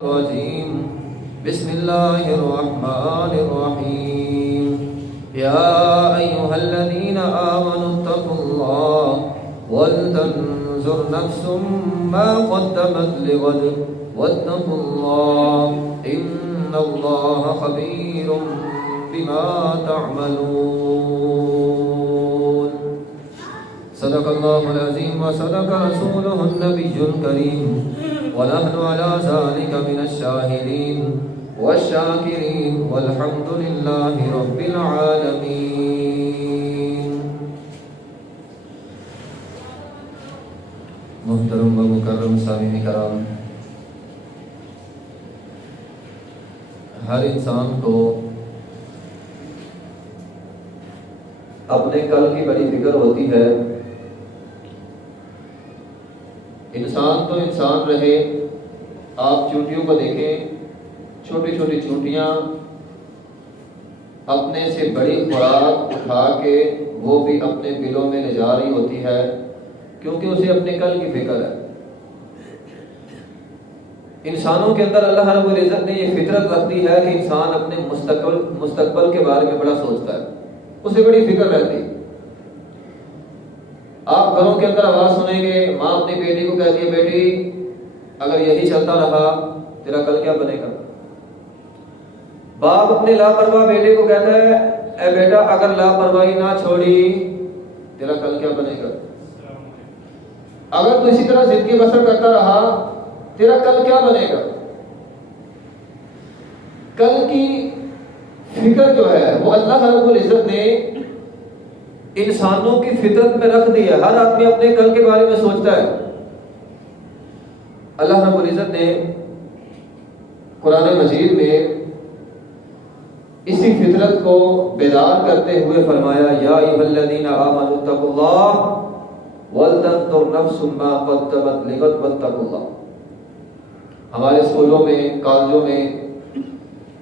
الرجيم بسم الله الرحمن الرحيم يا أيها الذين آمنوا اتقوا الله ولتنظر نفس ما قدمت لغد واتقوا الله إن الله خبير بما تعملون صدق الله العظيم وصدق رسوله النبي الكريم ونحن على ذلك من الشاهدين والشاكرين والحمد لله رب العالمين. محترم و مکرم سامعین کرام، ہر انسان کو اپنے کل کی بڑی فکر ہوتی ہے. انسان تو انسان رہے، آپ چونٹیوں کو دیکھیں، چھوٹی چھوٹی چونٹیاں اپنے سے بڑی خوراک اٹھا کے وہ بھی اپنے بلوں میں لے جا رہی ہوتی ہے، کیونکہ اسے اپنے کل کی فکر ہے. انسانوں کے اندر اللہ رب العزت نے یہ فطرت رکھتی ہے کہ انسان اپنے مستقبل کے بارے میں بڑا سوچتا ہے، اسے بڑی فکر رہتی. آپ گھروں کے اندر آواز سنیں گے، ماں اپنی بیٹی کو کہتی ہے بیٹی اگر یہی چلتا رہا تیرا کل کیا بنے گا. باپ اپنے لاپرواہ بیٹے کو کہتا ہے اے بیٹا اگر لاپرواہی نہ چھوڑی تیرا کل کیا بنے گا. اگر تو اسی طرح زندگی بسر کرتا رہا تیرا کل کیا بنے گا. کل کی فکر جو ہے وہ اللہ رب العزت نے انسانوں کی فطرت میں رکھ دی ہے. ہر آدمی اپنے کل کے بارے میں سوچتا ہے. اللہ رب العزت نے قرآن مجید میں اسی فطرت کو بیدار کرتے ہوئے فرمایا یا ایھا الذین آمنوا اتقوا اللہ ولتنظر نفس ما قدمت لغد واتقوا اللہ. ہمارے اسکولوں میں، کالجوں میں،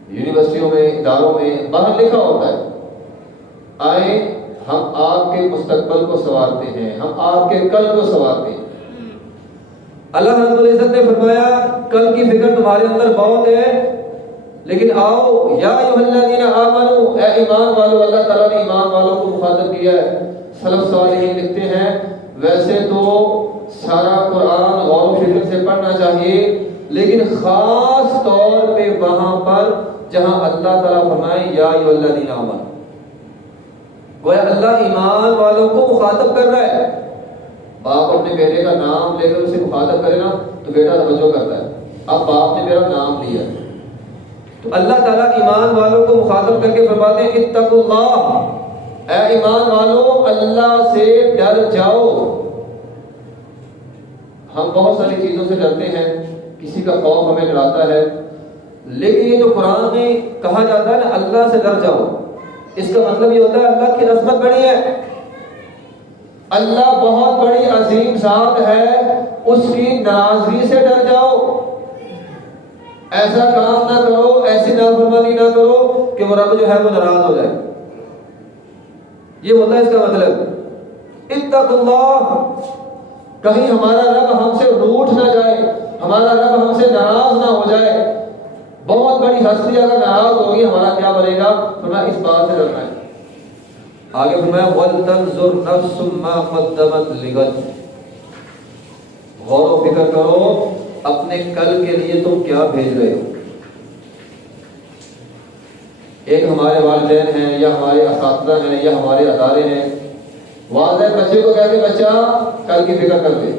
یونیورسٹیوں میں، اداروں میں باہر لکھا ہوتا ہے آئے ہم آپ کے مستقبل کو سنوارتے ہیں، ہم آپ کے کل کو سنوارتے ہیں. اللہ رب العزت نے فرمایا کل کی فکر تمہارے اندر بہت ہے، لیکن آؤ یا ایھا الذین آمنو، اے ایمان والو. اللہ تعالیٰ نے ایمان والوں کو مخاطب کیا ہے. سلف صالحین لکھتے ہیں ویسے تو سارا قرآن غور و فکر سے پڑھنا چاہیے، لیکن خاص طور پہ وہاں پر جہاں اللہ تعالیٰ فرمائے یا ایھا الذین آمنو، گویا اللہ ایمان والوں کو مخاطب کر رہا ہے. باپ اپنے بیٹے کا نام لے کر اسے مخاطب کرے نا تو بیٹا توجہ کرتا ہے. اب باپ نے میرا نام لیا ہے تو اللہ تعالیٰ ایمان والوں کو مخاطب کر کے فرماتے ہیں اتقوا اللہ، اے ایمان والوں اللہ سے ڈر جاؤ. ہم بہت ساری چیزوں سے ڈرتے ہیں، کسی کا خوف ہمیں ڈراتا ہے، لیکن یہ جو قرآن میں کہا جاتا ہے نا اللہ سے ڈر جاؤ، اس کا مطلب یہ ہوتا ہے اللہ کی عظمت بڑی ہے، اللہ بہت بڑی عظیم ذات ہے، اس کی ناراضگی سے ڈر جاؤ. ایسا کام نہ کرو، ایسی نافرمانی نہ کرو کہ وہ رب جو ہے وہ ناراض ہو جائے. یہ ہوتا ہے اس کا مطلب اتقوا اللہ. کہیں ہمارا رب ہم سے روٹھ نہ جائے، ہمارا رب ہم سے ناراض نہ ہو جائے. بہت بڑی ہستی اگر ناراض ہوگی ہمارا کیا بنے گا. فرمایا اس بات سے ڈرنا ہے. آگے فرمایا وَلْتَنْظُرْ نَفْسٌ مَا قَدَّمَتْ لِغَدٍ، غور و فکر کرو اپنے کل کے لیے تم کیا بھیج رہے ہو. ایک ہمارے والدین ہیں یا ہمارے اساتذہ ہیں یا ہمارے ادارے ہیں، والدین بچے کو کہتے بچہ کل کی فکر کر لے.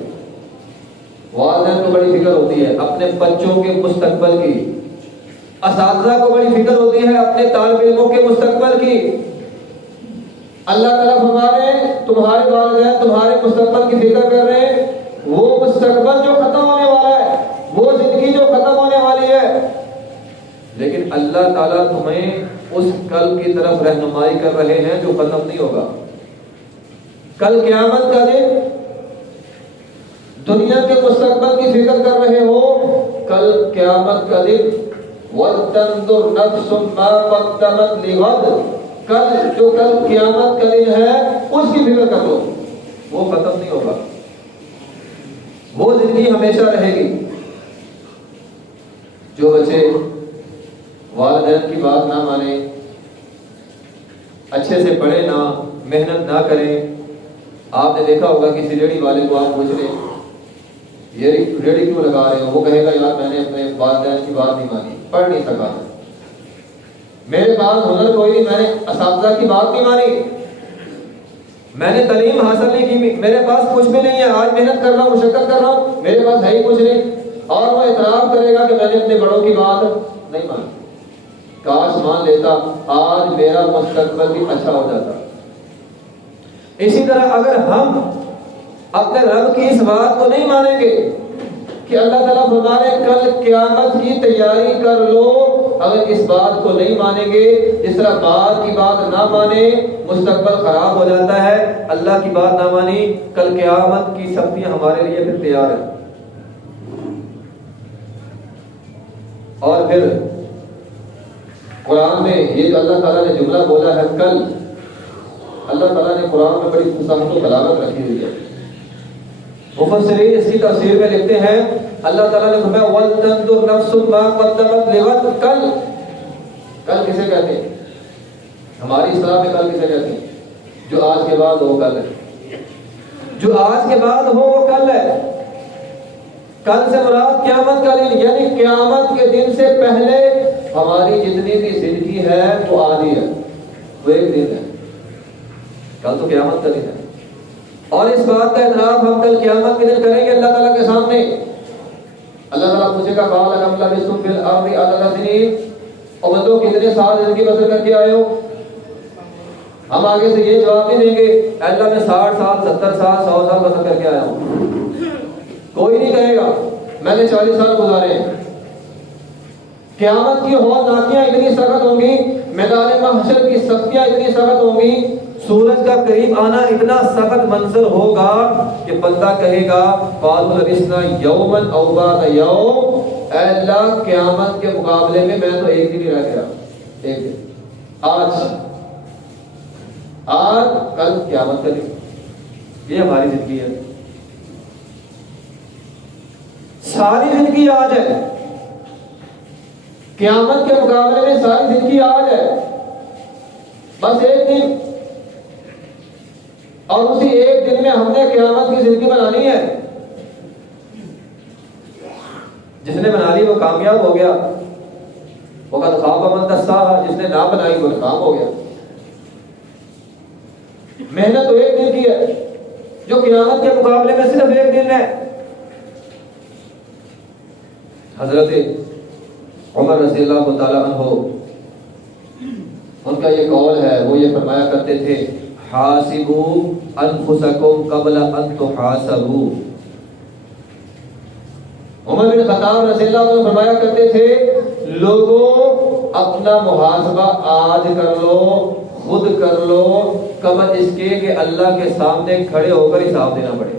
والدین کو بڑی فکر ہوتی ہے اپنے بچوں کے مستقبل کی، اساتذہ کو بڑی فکر ہوتی ہے اپنے طالب علموں کے مستقبل کی. اللہ تعالیٰ فرما رہے ہیں تمہارے والدین تمہارے مستقبل کی فکر کر رہے ہیں، وہ مستقبل جو ختم ہونے والا ہے، وہ زندگی جو ختم ہونے والی ہے، لیکن اللہ تعالیٰ تمہیں اس کل کی طرف رہنمائی کر رہے ہیں جو ختم نہیں ہوگا. کل قیامت کا دن، دنیا کے مستقبل کی فکر کر رہے ہو، کل قیامت کا دن وَلْتَنْظُرْ نَفْسٌ مَا قَدَّمَتْ لِغَدٍ، کل قیامت کا دن ہے اس کی فکر کر لو، وہ ختم نہیں ہوگا، وہ زندگی ہمیشہ رہے گی. جو بچے والدین کی بات نہ مانیں، اچھے سے پڑھیں نہ، محنت نہ کریں. آپ نے دیکھا ہوگا کسی ریڑھی والے کو آپ پوچھ لیں یہ ریڑھی کیوں لگا رہے ہو، وہ کہے گا یار میں نے اپنے والدین کی بات نہیں مانی، پڑھ نہیں سکا، میرے پاس ہنر کوئی نہیں، میں نے اساتذہ کی بات نہیں مانی، میں نے تعلیم حاصل نہیں کی، میرے پاس کچھ بھی نہیں ہے، آج محنت کر رہا ہوں، مشقت کر رہا ہوں، میرے پاس ہے ہی کچھ نہیں. اور وہ اعتراف کرے گا کہ میں نے اپنے بڑوں کی بات نہیں مانی. کاش مان لیتا، آج میرا مستقبل بھی اچھا ہو جاتا. اسی طرح اگر ہم اپنے رب کی اس بات کو نہیں مانیں گے کہ اللہ تعالیٰ فرما رہے کل قیامت کی تیاری کر لو، اگر اس بات کو نہیں مانیں گے، اس طرح بات کی بات نہ مانے مستقبل خراب ہو جاتا ہے. اللہ کی بات نہ مانی، کل قیامت کی سختیاں ہمارے لیے پھر تیار ہیں. اور پھر قرآن میں یہ جو اللہ تعالیٰ نے جملہ بولا ہے کل، اللہ تعالیٰ نے قرآن میں بڑی فصاحت و بلاغت رکھی ہوئی ہے. مفسرین اس کی تفسیر میں لکھتے ہیں اللہ تعالیٰ نے فرمایا وَلْتَنْظُرْ نَفْسٌ مَا قَدَّمَتْ لِغَدٍ. کل کسے کہتے ہیں؟ ہماری اصطلاح میں کل کسے کہتے ہیں؟ جو آج کے بعد ہو کل ہے، جو آج کے بعد ہو وہ کل ہے. کل سے مراد قیامت کا دن، یعنی قیامت کے دن سے پہلے ہماری جتنی بھی زندگی ہے وہ آدھی ہے، وہ ایک دن ہے. کل تو قیامت کا دن ہے، اور اس بات کا اعتراف ہم کل قیامت کے دن کریں گے اللہ تعالیٰ کے سامنے. اللہ تعالیٰ پوچھے گا قال کم لبثتم فی الارض عدد سنین، اور بندو کتنے سال زندگی بسر کر کے آئے ہو؟ ہم آگے سے یہ جواب نہیں دیں گے اللہ میں 60 سال 70 سال 100 سال بسر کر کے آیا ہوں. کوئی نہیں کہے گا میں نے 40 سال گزارے ہیں. قیامت کی ہولناکیاں اتنی سخت ہوں گی، میدان محشر کی سختیاں اتنی سخت ہوں گی، سورج کا قریب آنا اتنا سخت منظر ہوگا کہ بندہ کہے گا قالوا لبثنا یوما او بعض یوم، اے اللہ قیامت کے مقابلے میں تو ایک دن ہی رہ گیا، ایک دن. آج کل قیامت کا دن، یہ ہماری زندگی ہے. ساری زندگی آج ہے، قیامت کے مقابلے میں ساری زندگی آج ہے، بس ایک دن، اور اسی ایک دن میں ہم نے قیامت کی زندگی بنانی ہے. جس نے بنا لی وہ کامیاب ہو گیا، وقد خاب من دساہا، جس نے نہ بنائی وہ ناکام ہو گیا. محنت تو ایک دن کی ہے جو قیامت کے مقابلے میں صرف ایک دن ہے. حضرت عمر رضی اللہ تعالیٰ عنہ ان کا یہ قول ہے، وہ یہ فرمایا کرتے تھے حاسبوا انفسکم قبل ان تحاسبوا. عمر بن خطاب رضی اللہ عنہ فرمایا کرتے تھے لوگوں اپنا محاسبہ آج کر لو، خود کر لو، قبل اس کے کہ اللہ کے سامنے کھڑے ہو کر حساب دینا پڑے.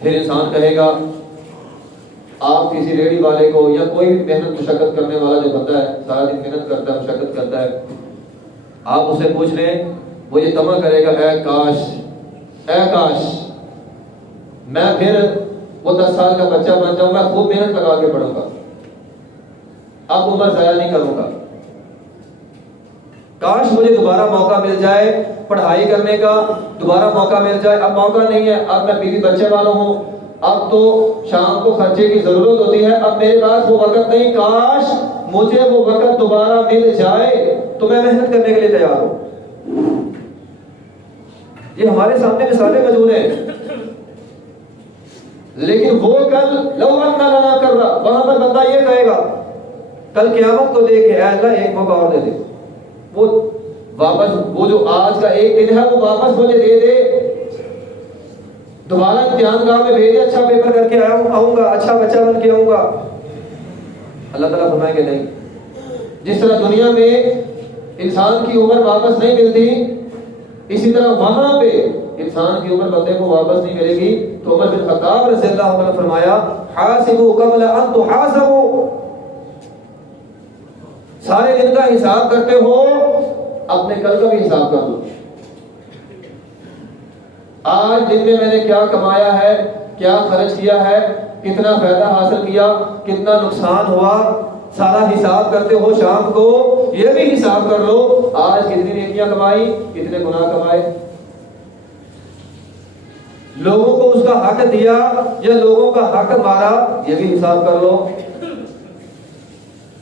پھر انسان کہے گا آپ کسی ریڑھی والے کو یا کوئی بھی محنت مشقت کرنے والا جو بندہ ہے، سارا دن محنت کرتا ہے، مشقت کرتا ہے، آپ اسے پوچھ لیں وہ یہ تمنا کرے گا اے کاش میں پھر وہ 10 سال کا بچہ بن جاؤں، میں خوب محنت لگا کے پڑھوں گا، اب عمر ضائع نہیں کروں گا، کاش مجھے دوبارہ موقع مل جائے پڑھائی کرنے کا، دوبارہ موقع مل جائے. اب موقع نہیں ہے، اب میں بیوی بچے والا ہوں، اب تو شام کو خرچے کی ضرورت ہوتی ہے، اب میرے پاس وہ وقت نہیں، کاش مجھے وہ وقت دوبارہ مل جائے تو میں محنت کرنے کے لیے تیار ہوں. یہ ہمارے سامنے مثالیں موجود ہیں. لیکن وہ کل لو ان لنا کر رہا، وہاں پر بندہ یہ کہے گا کل قیامت کو دیکھ کے اے اللہ ایک موقع اور دے دے، وہ واپس وہ جو آج کا ایک دن ہے وہ واپس مجھے دے دے، دوبارہ امتحان گاہ میں بھیجے، اچھا پیپر کر کے آؤں گا، اچھا بچہ بن کے آؤں گا. اللہ تعالیٰ فرمائیں گے نہیں. جس طرح دنیا میں انسان کی عمر واپس نہیں ملتی، اسی طرح وہاں پہ انسان کی عمر بندے کو واپس نہیں ملے گی. تو عمر بن خطاب رضی اللہ عنہ نے فرمایا حاسبوا قبل ان تحاسبوا، سارے دن کا حساب کرتے ہو، اپنے کل کا بھی حساب کر لو. آج دن میں نے کیا کمایا ہے، کیا خرچ کیا ہے، کتنا فائدہ حاصل کیا، کتنا نقصان ہوا، سارا حساب کرتے ہو شام کو، یہ بھی حساب کر لو آج کتنی نیکیاں کمائی، کتنے گناہ کمائے، لوگوں کو اس کا حق دیا یا لوگوں کا حق مارا، یہ بھی حساب کر لو۔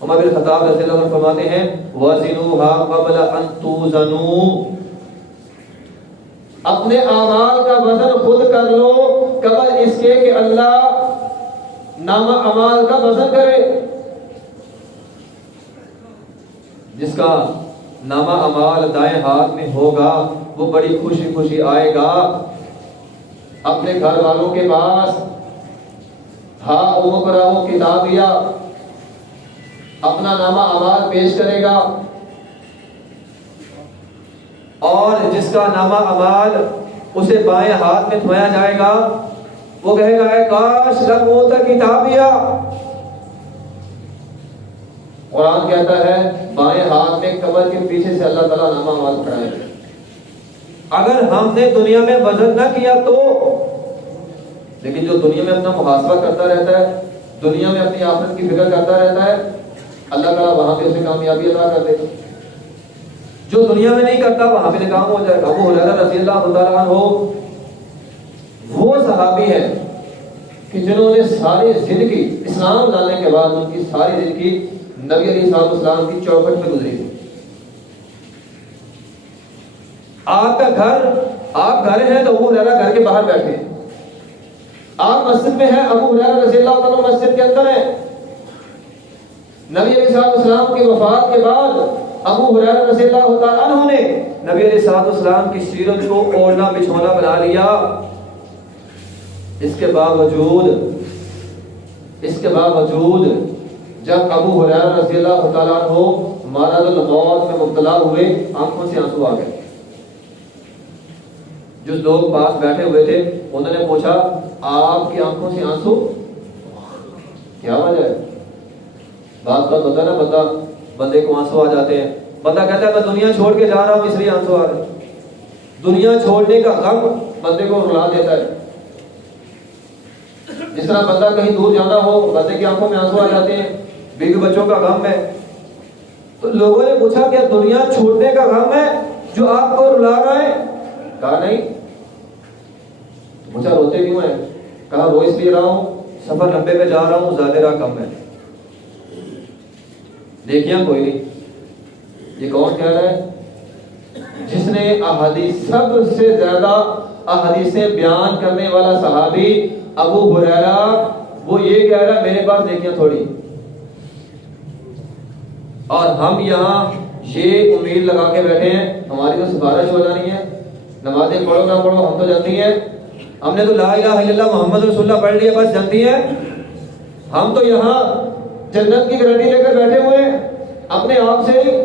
عمر بن خطاب رضی اللہ عنہ فرماتے ہیں وَزِنُوهَا قَبْلَ أَن تُوزَنُوا، اپنے اعمال کا وزن خود کر لو قبل اس کے کہ اللہ نامہ اعمال کا وزن کرے۔ جس کا نامہ اعمال دائیں ہاتھ میں ہوگا وہ بڑی خوشی خوشی آئے گا اپنے گھر والوں کے پاس، ہاں اقرؤ کتابیہ، اپنا نامہ اعمال پیش کرے گا، اور جس کا نامہ اعمال اسے بائیں ہاتھ میں تھمایا جائے گا وہ کہے گا اے کاش لم اوت کتابیہ۔ قرآن کہتا ہے بائیں ہاتھ میں کمر کے پیچھے سے اللہ تعالیٰ نامہ اعمال پڑھائے گا۔ اگر ہم نے دنیا میں وزن نہ کیا تو، لیکن جو دنیا میں اپنا محاسبہ کرتا رہتا ہے، دنیا میں اپنی آخرت کی فکر کرتا رہتا ہے، اللہ تعالیٰ وہاں پہ اسے کامیابی عطا کر دے گا۔ جو دنیا میں نہیں کرتا وہاں پہ ناکام ہو جائے گا۔ ابو ہریرہ رضی اللہ تعالیٰ عنہ وہ صحابی ہیں کہ جنہوں نے ساری زندگی اسلام لانے کے بعد ان کی ساری زندگی نبی علیہ السلام کی چوکھٹ میں گزری تھی۔ آپ کا گھر، آپ گھر ہیں تو ابو ہریرہ گھر کے باہر بیٹھے ہیں، آپ مسجد میں ہیں، ابو ہریرہ رضی اللہ تعالیٰ مسجد کے اندر ہیں۔ نبی علیہ السلام کی وفات کے بعد ابو ہریرہ رضی اللہ تعالیٰ عنہ نے نبی علیہ السلام کی سیرت کو اوڑھنا بچھونا بنا لیا۔ اس کے باوجود جب ابو ہریرہ رضی اللہ تعالیٰ عنہ مرض الموت میں مبتلا ہوئے، آنکھوں سے آنسو آ گئے۔ جو لوگ پاس بیٹھے ہوئے تھے انہوں نے پوچھا آپ کی آنکھوں سے آنسو کیا وجہ ہے؟ بات ہوتا ہے نا بندے کو آنسو آ جاتے ہیں، بندہ کہتا ہے میں دنیا چھوڑ کے جا رہا ہوں اس لیے آنسو آ رہے ہیں۔ دنیا چھوڑنے کا غم بندے کو رلا دیتا ہے۔ جس طرح بندہ کہیں دور جانا ہو بندے کی آنکھوں میں آنسو آ جاتے ہیں، بیوی بچوں کا غم ہے۔ تو لوگوں نے پوچھا کیا دنیا چھوڑنے کا غم ہے جو آپ کو رلا رہا ہے؟ کہا نہیں۔ پوچھا روتے کیوں ہیں؟ کہا رو اس لیے رہا ہوں سفر لمبے پہ جا رہا ہوں، زیادہ راہ کم ہے، نیکیاں کوئی نہیں۔ یہ کون کہہ رہا ہے؟ جس نے احادیث سب سے زیادہ احادیثیں بیان کرنے والا صحابی ابو ہریرہ، وہ یہ کہہ رہا ہے میرے پاس نیکیاں تھوڑی، اور ہم یہاں یہ امید لگا کے بیٹھے ہیں ہماری تو سفارش ہو جانی ہے، نمازیں پڑھو نہ پڑھو ہم تو جانتی ہیں، ہم نے تو لا الہ الا اللہ محمد رسول اللہ پڑھ لیا بس جانتی ہیں، ہم تو یہاں جنت کی گارنٹی لے کر بیٹھے ہوئے ہیں اپنے آپ سے ہی۔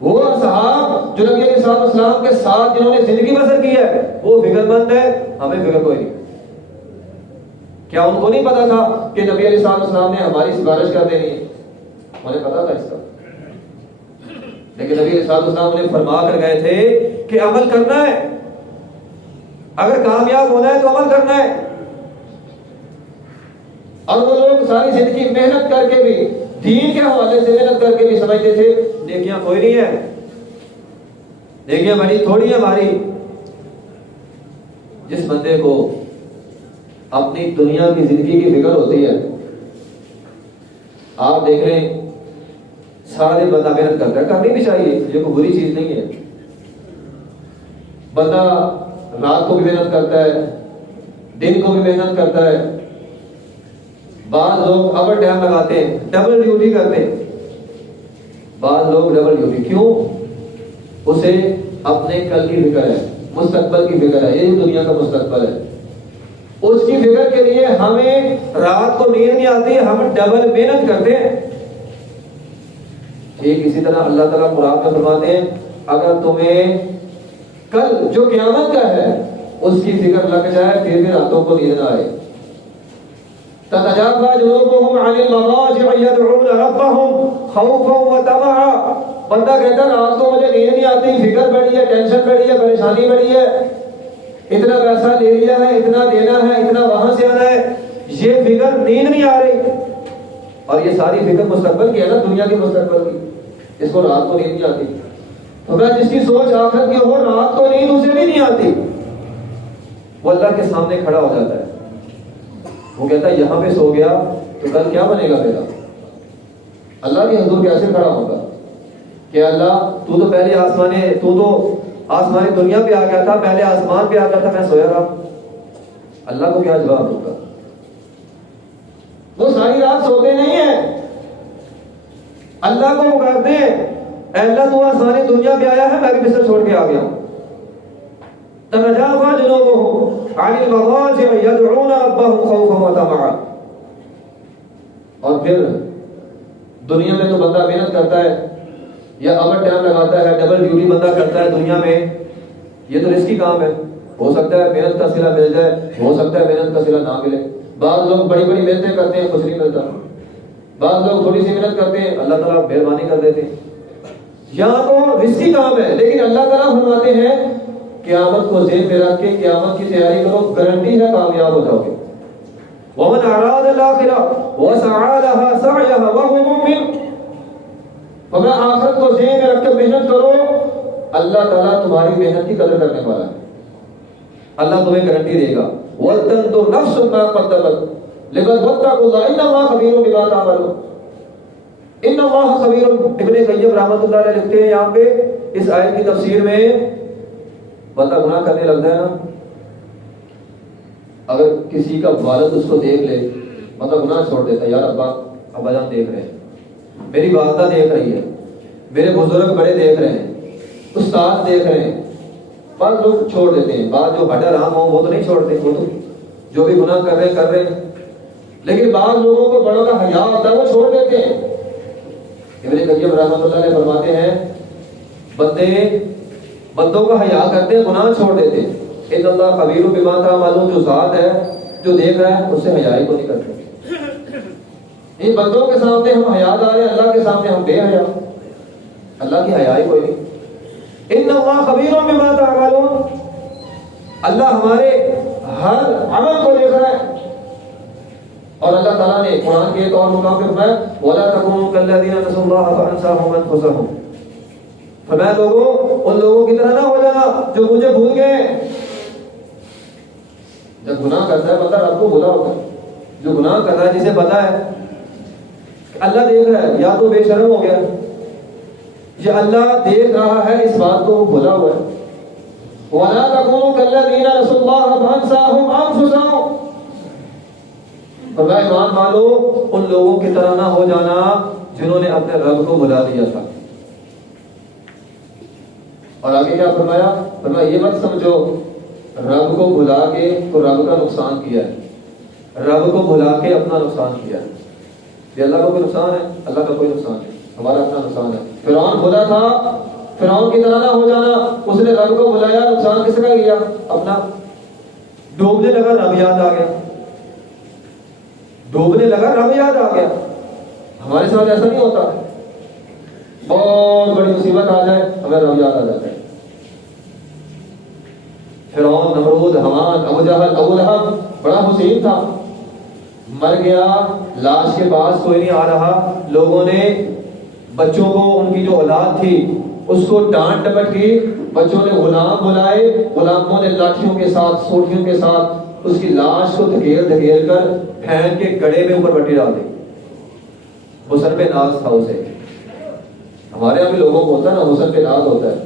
وہ صحاب جو نبی علیہ السلام کے ساتھ جنہوں نے زندگی بسر کی ہے وہ فکر مند ہے، ہمیں فکر کوئی نہیں۔ کیا ان کو نہیں پتا تھا کہ نبی علیہ السلام نے ہماری سفارش کر دینی ہے؟ انہیں پتا تھا اس کا، لیکن نبی علیہ السلام نے فرما کر گئے تھے کہ عمل کرنا ہے، اگر کامیاب ہونا ہے تو عمل کرنا ہے۔ اور وہ لوگ ساری زندگی محنت کر کے بھی، دین کے حوالے سے محنت کر کے بھی سمجھتے تھے نیکیاں کوئی نہیں ہے، نیکیاں بڑی تھوڑی ہے ہماری۔ جس بندے کو اپنی دنیا کی زندگی کی فکر ہوتی ہے، آپ دیکھ رہے ہیں سارا دن بندہ محنت کرتا ہے، کرنی بھی چاہیے، یہ کوئی بری چیز نہیں ہے۔ بندہ رات کو بھی محنت کرتا ہے، دن کو بھی محنت کرتا ہے، بعض لوگ اوور ٹائم لگاتے ہیں، ڈبل ڈیوٹی کرتے ہیں، بعض لوگ ڈبل ڈیوٹی کیوں؟ اسے اپنے کل کی فکر ہے، مستقبل کی فکر ہے، یہ دنیا کا مستقبل ہے، اس کی فکر کے لیے ہمیں رات کو نیند نہیں آتی، ہم ڈبل محنت کرتے ہیں۔ ٹھیک اسی طرح اللہ تعالیٰ قرآن میں فرماتے ہیں اگر تمہیں کل جو قیامت کا ہے اس کی فکر لگ جائے پھر بھی راتوں کو نیند نہ آئے۔ تتجافى جنوبهم عن المضاجع يدعون ربهم خوفا وطمعا، بندہ کہتا ہے رات کو مجھے نیند نہیں آتی، فکر بڑی ہے، ٹینشن بڑی ہے، پریشانی بڑی ہے، اتنا پیسہ لے لیا ہے، اتنا دینا ہے، اتنا وہاں سے آنا ہے، یہ فکر نیند نہیں آ رہی. اور یہ ساری فکر مستقبل کی ہے نا، دنیا کے مستقبل کی. اس کو رات کو نیند نہیں آتی. تو میں جس کی سوچ آخرت کی ہو، رات کو نیند اسے بھی نہیں آتی. وہ اللہ کے سامنے کھڑا ہو جاتا ہے. وہ کہتا ہے یہاں پہ سو گیا تو کل کیا بنے گا میرا؟ اللہ کے حضور کیسے کھڑا ہوگا کہ اللہ تو پہلے آسمانی دنیا پہ آ گیا تھا، پہلے آسمان پہ آ گیا تھا، میں سویا رہا. اللہ کو کیا جواب ہوگا؟ وہ ساری رات سوتے نہیں ہیں، اللہ کو پکارتے ہیں، اے اللہ تو آسمانی دنیا پہ آیا ہے، میں بھی بستر چھوڑ کے آ گیا ہوں. تنجافى جنوبهم عن المضاجع يدعون ربهم خوفا وطمعا. اور پھر دنیا میں تو بندہ محنت کرتا ہے یا اوور ٹائم لگاتا ہے، ڈبل ڈیوٹی بندہ کرتا ہے دنیا میں. یہ تو رزقی کام ہے، ہو سکتا ہے محنت کا صلہ مل جائے، ہو سکتا ہے محنت کا صلہ نہ ملے. بعض لوگ بڑی بڑی محنتیں کرتے ہیں، کچھ نہیں ملتا. بعض لوگ تھوڑی سی محنت کرتے ہیں، اللہ تعالیٰ مہربانی کر دیتے ہیں. یہاں تو رزقی کام ہے، لیکن اللہ تعالیٰ فرماتے ہیں قیامت کو ذہن میں رکھ کے قیامت کی تیاری کرو، گارنٹی ہے کامیاب ہو جاؤ گے. وَمَنْ أَرَادَ الْآخِرَةَ وَسَعَى لَهَا سَعْيَهَا وَهُوَ مُؤْمِنٌ. اور آخرت کو ذہن میں رکھ کے محنت کرو، اللہ تعالیٰ تمہاری محنت کی قدر کرنے والا ہے. اللہ تمہیں گارنٹی دے گا. وَلْتَنْظُرْ نَفْسٌ مَا قَدَّمَتْ لِغَدٍ وَاتَّقُوا اللَّهَ إِنَّ اللَّهَ خَبِيرٌ بِمَا تَعْمَلُونَ. ان اللہ خبیر. ابن قیم رحمۃ اللہ علیہ لکھتے ہیں یہاں پہ اس آیت کی تفسیر میں، بندہ گناہ کرنے لگتا ہے نا، اگر کسی کا والد اس کو دیکھ لے، بندہ گناہ چھوڑ دیتا ہے. یار ابا جان دیکھ رہے ہیں، میری والدہ دیکھ رہی ہے، میرے بزرگ بڑے دیکھ رہے ہیں، استاد دیکھ رہے ہیں. بعض لوگ چھوڑ دیتے ہیں، بعض جو ہٹا رام ہو وہ تو نہیں چھوڑتے، وہ تو جو بھی گناہ کر رہے ہیں. لیکن بعض لوگوں کو بڑوں کا حیا ہوتا ہے، وہ چھوڑ دیتے ہیں. ابن قیم رحمۃ اللہ علیہ فرماتے ہیں بندوں کا حیا کرتے ہیں، گناہ چھوڑ دیتے ہیں. ان اللہ خبیر بما تعملون، جو ذات ہے جو دیکھ رہا ہے اس سے حیا ہی کو نہیں کرتے. ان بندوں کے سامنے ہم حیادار ہیں، اللہ کے سامنے ہم بے حیا. اللہ کی حیا ہی کوئی نہیں. ان اللہ خبیر بما تعملون، اللہ ہمارے ہر عمل کو دیکھ رہا ہے. اور اللہ تعالیٰ نے قرآن کے ایک اور مقام پہ فرمایا وَلَا تَكُونُوا كَالَّذِينَ نَسُوا اللَّهَ فَأَنسَاهُمْ أَنفُسَهُمْ. فرمایا لوگوں ان لوگوں کی طرح نہ ہو جانا جو مجھے بھول گئے. جب گناہ کرتا ہے بندہ رب کو بھولا ہوتا ہے. جو گناہ کر رہا ہے جسے پتا ہے کہ اللہ دیکھ رہا ہے، یا تو بے شرم ہو گیا، یا اللہ دیکھ رہا ہے اس بات کو وہ بھولا ہوا ہے. وَلَا تَكُونُوا كَالَّذِينَ نَسُوا اللَّهَ فَأَنسَاهُمْ أَنفُسَهُمْ. فرمایا ایمان والو ان لوگوں کی طرح نہ ہو جانا جنہوں نے اپنے رب کو بھلا دیا تھا. اور آگے کیا فرمایا؟ فرمایا یہ مت سمجھو رب کو بھلا کے تو رب کا نقصان کیا ہے، رب کو بھلا کے اپنا نقصان کیا ہے. یہ اللہ کا کوئی نقصان ہے؟ اللہ کا کوئی نقصان ہے، ہمارا اپنا نقصان ہے. فرعون بھلا تھا، فرعون کی طرح نہ ہو جانا. اس نے رب کو بلایا، نقصان کس کا کیا؟ اپنا. ڈوبنے لگا، رب یاد آ گیا. ڈوبنے لگا، رب یاد آ گیا. ہمارے ساتھ ایسا نہیں ہوتا. بہت بڑی مصیبت آ جائے ہمیں رب یاد آ جاتا ہے. فرعون، نمرود، حمان، ابو جہل، ابو لہب بڑا حسین تھا، مر گیا، لاش کے پاس کوئی نہیں آ رہا. لوگوں نے بچوں کو، ان کی جو اولاد تھی اس کو ڈانٹ ڈپٹ کی. بچوں نے غلام بلائے، غلاموں نے لاٹھیوں کے ساتھ، سوٹیوں کے ساتھ اس کی لاش کو دھکیل کر پھینک کے گڑھے میں اوپر مٹی ڈال دی. حسن پہ ناز تھا اسے. ہمارے یہاں بھی لوگوں کو ہوتا ہے نا، حسن پہ ناز ہوتا ہے،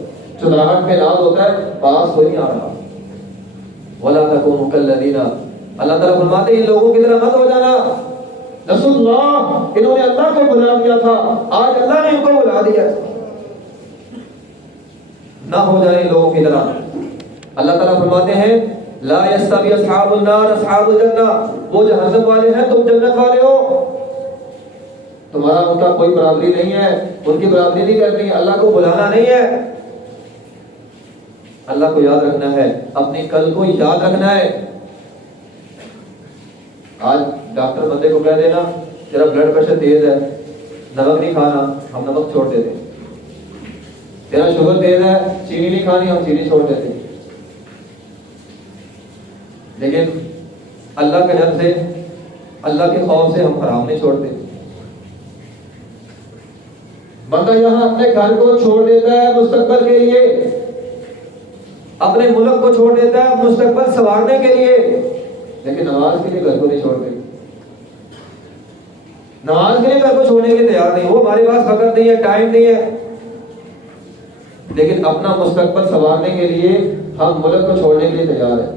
چنراہٹ پہ ناز ہوتا ہے، پاس کوئی نہیں آ رہا. وَلَا تَكُونُوا كَالَّذِينَ، اللہ تعالیٰ فرماتے ہیں ان لوگوں کی طرح مت ہو جانا. نسوا اللہ، انہوں نے اللہ کو بلا دیا تھا، آج اللہ نے ان کو بلا دیا. نہ ہو جائے ان لوگوں کی طرح. اللہ تعالیٰ فرماتے ہیں لا يستوي اصحاب النار اصحاب الجنہ، وہ جہنم والے ہیں، تم جنت والے ہو. تمہارا ان کا کوئی برابری نہیں ہے، ان کی برابری نہیں کرنی. اللہ کو بلانا نہیں ہے، اللہ کو یاد رکھنا ہے، اپنی کل کو یاد رکھنا ہے. آج ڈاکٹر بندے کو کہہ دینا تیرا بلڈ پریشر تیز ہے، نمک نہیں کھانا، ہم نمک چھوڑ دیتے ہیں. تیرا شوگر تیز ہے، چینی نہیں کھانی، ہم چینی چھوڑ دیتے ہیں. لیکن اللہ کے ڈر سے, اللہ کے خوف سے ہم حرام نہیں چھوڑتے. بندہ یہاں اپنے گھر کو چھوڑ دیتا ہے مستقبل کے لیے, اپنے ملک کو چھوڑ دیتا ہے مستقبل سنوارنے کے لیے, لیکن نماز کے لیے گھر کو نہیں چھوڑتے. نماز کے لیے گھر کو چھوڑنے کے لیے تیار نہیں. وہ ہمارے پاس وقت نہیں ہے, ٹائم نہیں ہے, لیکن اپنا مستقبل سنوارنے کے لیے ہم ملک کو چھوڑنے کے لیے تیار ہیں.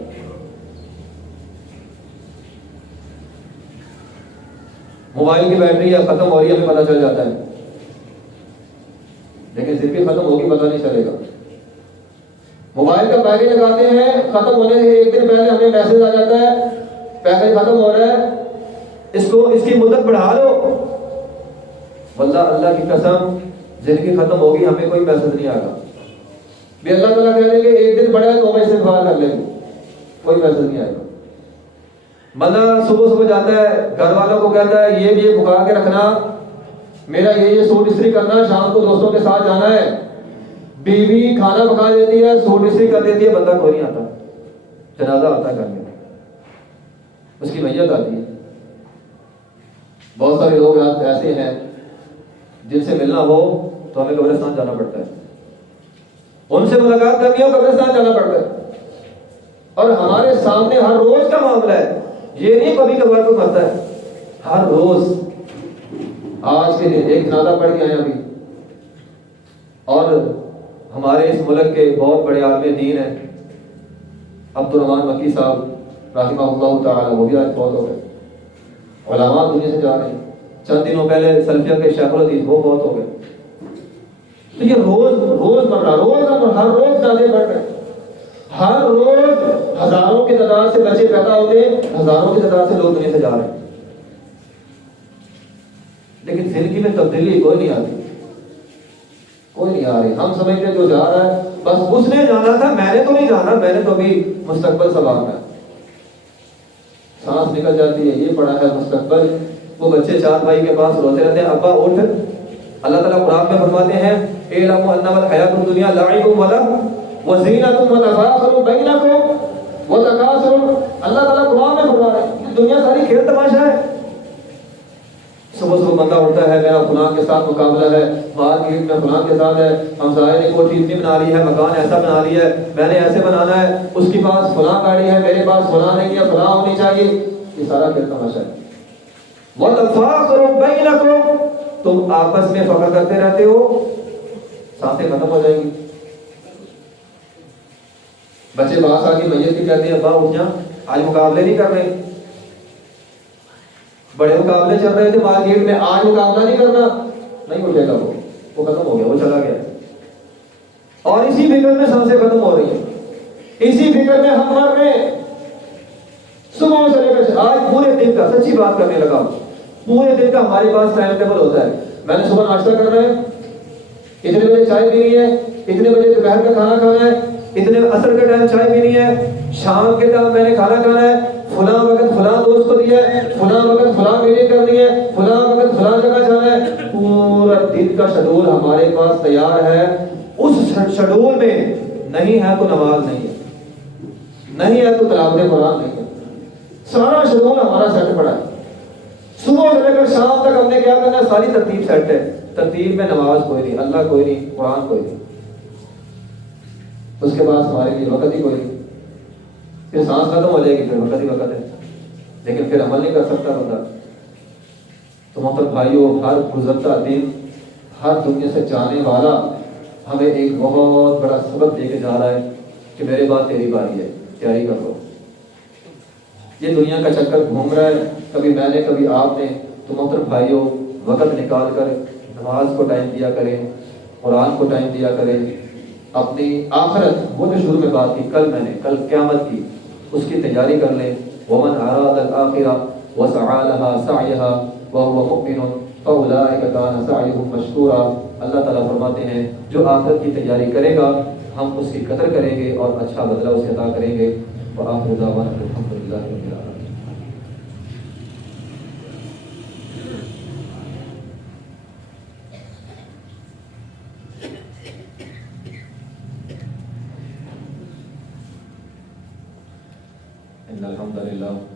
موبائل کی بیٹری ختم ہو رہی ہے, ہمیں پتہ چل جاتا ہے, لیکن زندگی ختم ہوگی پتہ نہیں چلے گا. موبائل کا پیکج لگاتے ہیں, ختم ہونے سے ایک دن پہلے ہمیں میسج آ جاتا ہے پیکج ختم ہو رہا ہے, اس کی مدت بڑھا لو. واللہ اللہ کی قسم زندگی ختم ہوگی, ہمیں کوئی میسج نہیں آئے گا. بھی اللہ تعالیٰ کہہ دیں گے ایک دن بڑھا ہے تو میں استغفار کر لیں گے, کوئی میسج نہیں آئے گا. بندہ صبح جاتا ہے, گھر والوں کو کہتا ہے یہ بھگا کے رکھنا, میرا یہ سوٹ استری کرنا, شام کو دوستوں کے ساتھ جانا ہے. بیوی کھانا پکا دیتی ہے, سوٹ استری کر دیتی ہے, بندہ کوئی نہیں آتا. جنازہ آتا ہے کرنے, اس کی میت آتی ہے. بہت سارے لوگ ایسے ہیں جن سے ملنا ہو تو ہمیں قبرستان جانا پڑتا ہے, ان سے ملاقات کرنی ہو قبرستان جانا پڑتا ہے. اور ہمارے سامنے ہر روز کا معاملہ ہے, یہ نہیں کبھی کبھار کو مرتا ہے, ہر روز. آج کے دن ایک جنازہ پڑھ کے آئے ابھی, اور ہمارے اس ملک کے بہت بڑے عالم دین ہیں عبد الرحمن مکی صاحب رحمہ اللہ تعالی, وہ بھی آج بہت ہو گئے. علماء دنیا سے جا رہے ہیں. چند دنوں پہلے سلفیہ کے شیخ الحدیث وہ بہت ہو گئے. تو یہ روز مرہ ہر روز جنازے پڑھ رہے ہیں. ہر روز ہزاروں کی تعداد سے بچے پیدا ہوتے ہیں, ہزاروں کی تعداد سے لوگ دنیا سے جا رہے ہیں, لیکن زندگی میں تبدیلی کوئی نہیں آتی, کوئی نہیں آ رہی. ہم سمجھتے جو جا رہا ہے بس اس نے جانا تھا, میں نے تو نہیں جانا, میں نے تو ابھی مستقبل سنوارنا ہے. سانس نکل جاتی ہے, یہ پڑا ہے مستقبل. وہ بچے چار بھائی کے پاس روتے رہتے ہیں, ابا اٹھ. اللہ تعالیٰ قرآن میں فرماتے ہیں اعلموا انما الحیاۃ الدنیا لعب ولهو وزینۃ وتفاخر بینکم وتکاثر. اللہ تعالیٰ قرآن میں فرما رہے ہیں دنیا ساری کھیل تماشا ہے. صبح بندہ اٹھتا ہے, میرا فلاں کے ساتھ مقابلہ ہے, مارکیٹ میں فلاں کے ساتھ ہے, ہمسائے نے کوٹھی اتنی بنا لی ہے, مکان ایسا بنا لیا ہے, میں نے ایسے بنانا ہے, اس کے پاس فلاں گاڑی ہے, میرے پاس فلاں نہیں ہے, فلاں ہونی چاہیے. یہ سارا کھیل تماشا ہے. وَتَفَاخُرُ بَيْنَكُمْ, تم آپس میں فخر کرتے رہتے ہو, سانسیں ختم ہو جائیں گی. بچے پاس آ کے میت کی کہتے ہیں ابا اٹھ جا, آج مقابلے نہیں کر رہے. بڑے مقابلے چل رہے تھے مارکیٹ میں, آج مقابلہ نہیں کرنا, نہیں اٹھے گا. وہ ختم ہو گیا, وہ چلا گیا. اور اسی فکر میں سانسیں ختم ہو رہی ہیں, اسی فکر میں ہم مر رہے ہیں. صبح سے لے کر آج پورے دن کا, سچی بات کرنے لگا, پورے دن کا ہمارے پاس ٹائم ٹیبل ہوتا ہے. میں نے صبح ناشتہ کرنا ہے, اتنے بجے چائے پینی ہے, اتنے بجے دوپہر کا کھانا کھانا ہے, اتنے عصر کے ٹائم چائے پینی ہے, شام کے ٹائم میں نے کھانا کھانا ہے, فلاں وقت فلاں دوست کو دیا ہے, فلاں وقت فلاں میٹنگ کرنی ہے, فلاں وقت فلاں جگہ جانا ہے. پورا دن کا شیڈول ہمارے پاس تیار ہے. اس شیڈول میں نہیں ہے تو نماز نہیں ہے, نہیں ہے تو تلاوت قرآن نہیں ہے. سارا شیڈول ہمارا سیٹ پڑا ہے. صبح سے لے کر شام تک ہم نے کیا کرنا ہے, ساری ترتیب سیٹ ہے. ترتیب میں نماز کوئی نہیں, اللہ کوئی نہیں, قرآن کوئی نہیں. اس کے بعد ہمارے لیے وقت ہی کوئی نہیں. پھر سانس ختم ہو جائے گی, پھر وقت ہی وقت ہے, لیکن پھر عمل نہیں کر سکتا بندہ. تو محترم بھائیوں, ہر گزرتا دن, ہر دنیا سے جانے والا ہمیں ایک بہت بڑا سبق دے کے جا رہا ہے کہ میرے بعد تیری باری ہے, تیاری کر لو. یہ دنیا کا چکر گھوم رہا ہے, کبھی میں نے کبھی آپ نے. تو محترم بھائیوں, وقت نکال کر نماز کو ٹائم دیا کریں, قرآن کو ٹائم دیا کریں. اپنی آخرت, وہ جو شروع میں بات کی کل قیامت کی, اس کی تیاری کر لیں. وَمَنْ أَرَادَ الْآخِرَةَ وَسَعَى لَهَا سَعْيَهَا وَهُوَ مُؤْمِنٌ فَأُولَٰئِكَ كَانَ سَعْيُهُمْ مَشْكُورًا. اللہ تعالیٰ فرماتے ہیں جو آخرت کی تیاری کرے گا ہم اس کی قدر کریں گے اور اچھا بدلہ اسے عطا کریں گے. وآخر دعوانا الحمد للہ رب العالمین. إن الحمد الحمدللہ.